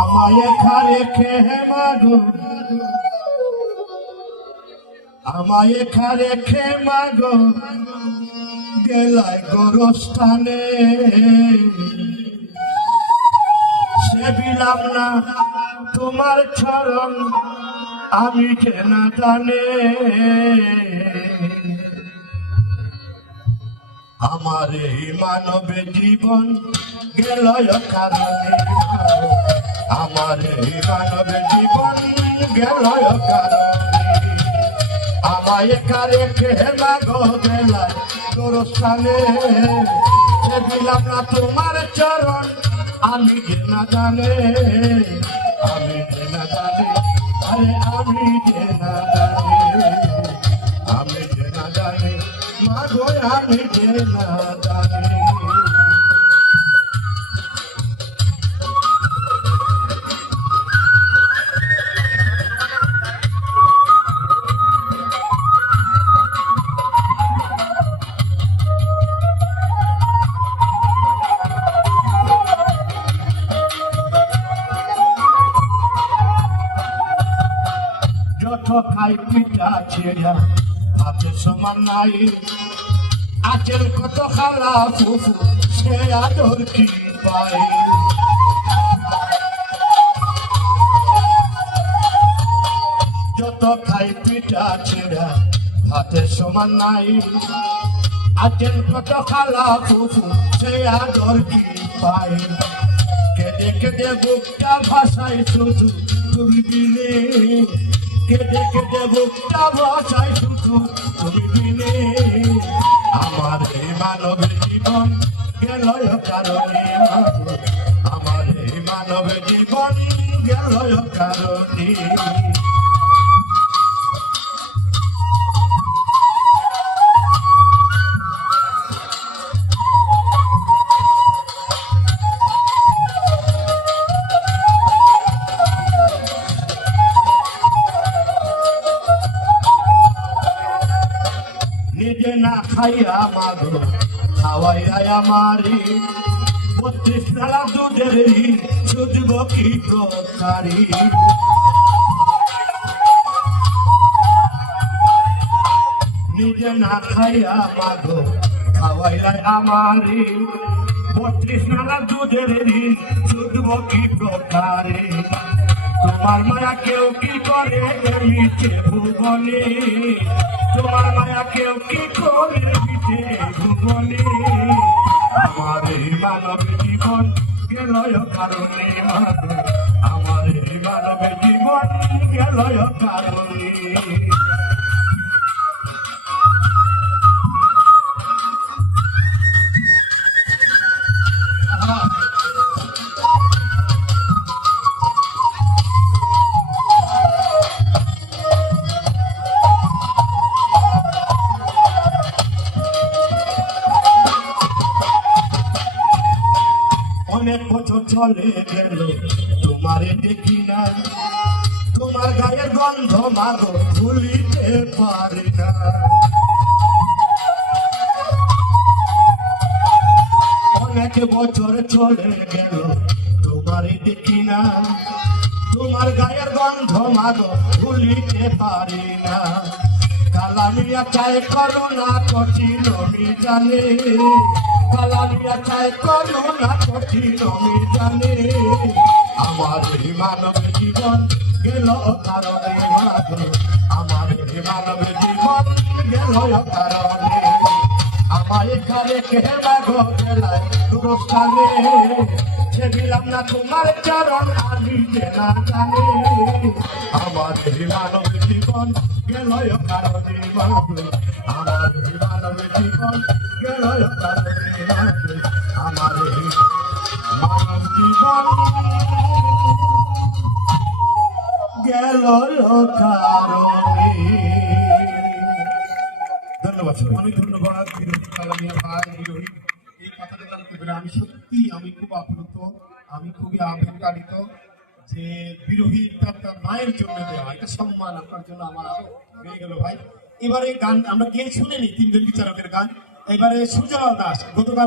আমায় খারে খেয়ে মাগো, আমায় খারে খে মাগো গেলাই গোরস্থানে, সে বিলাম না তোমার চরণ আমি কেনা জানে। আমার এই মানবে জীবন গেল কারণে, আমার এই মানবে জীবন গেল কারণে। আমায় কারে খেয়ে মাগো গেলাই গোরস্থানে, সে দিলাম না তোমার চরণ আমি যে না জানে, আমি যে না জানে, আরে আমি যে না জানে, আমি যে না জানে মাগো আমি যে না জানে। যত খাই পিঠা ছেড়া হাতে সমান নাই, আচের কত খালা ফুফু সে আদর কি পায়। যত খাই পিঠা ছেড়া হাতে সমান নাই, আচের কত খালা ফুফু সে আদর কি পায়। কেঁদে কেঁদে বুকটা ভাষায় শুধু তুমি বিনে, কেঁদে কেঁদে বুকটা ভাষায় শুধু তুমি বিনে। আমার এই মানবের জীবন গেল কারণে, আমার এই মানবের জীবন গেল কারণে। নিজে না খাইয়া মাগো খাওয়াইয়া আমারি, 32 নালা দুধের শুধব কি প্রকারি। নিজে না খাইয়া মাগো খাওয়াইয়া আমারি, 32 নালা দুধের শুধব কি প্রকারি। তোমার মায়া কেউ কি করে মিছে ভুবনে, তোমার মায়া কেউ কি করে মিছে ভুবনে। আমার এই মানব জীবন গেল কারণে, আমার এই মানব জীবন গেল কারণে। অনেক বছর চলে গেল তোমারে দেখি না, তোমার গায়ের গন্ধ মাগো ভুলিতে পারি না। অনেক বছর চলে গেল তোমারে দেখি না, তোমার গায়ের গন্ধ মাগো ভুলিতে পারি না। কালামিয়া চাই করোনা কঠিন আমি জানে, কালামিয়া চাই করোনা কঠিন আমি জানে। আমার এই মানব জীবন গেল কারণে মাগো, আমার এই মানব জীবন গেল কারণে। আমায় কারে খেয়ে মাগো গেলাই দূরস্থানে, সে দিলাম না তোমার চরণ আমি যে না জানে। আমার এই মানব জীবন গেল কারণে মাগো, আমার এই মানব জীবন গেল কারণে মাগো, আমার এই মানব জীবন গেল কারণে। ধন্যবাদ, অনেক ধন্যবাদ বিরোহী কালামিয়া ভাই। বিরোহী এই কথাটা জানতে পেরে আমি সত্যি আমি খুব আপ্লুত, আমি খুবই আবেগতাড়িত যে বিরোহীটা তার মায়ের জন্য দেওয়া, এটা সম্মান আপনার জন্য আমার আরো বেড়ে গেল ভাই। এবারে গান আমরা কে শুনেনি, তিনজন বিচারকের গান এবারে সূর্যলাল দাস গতকাল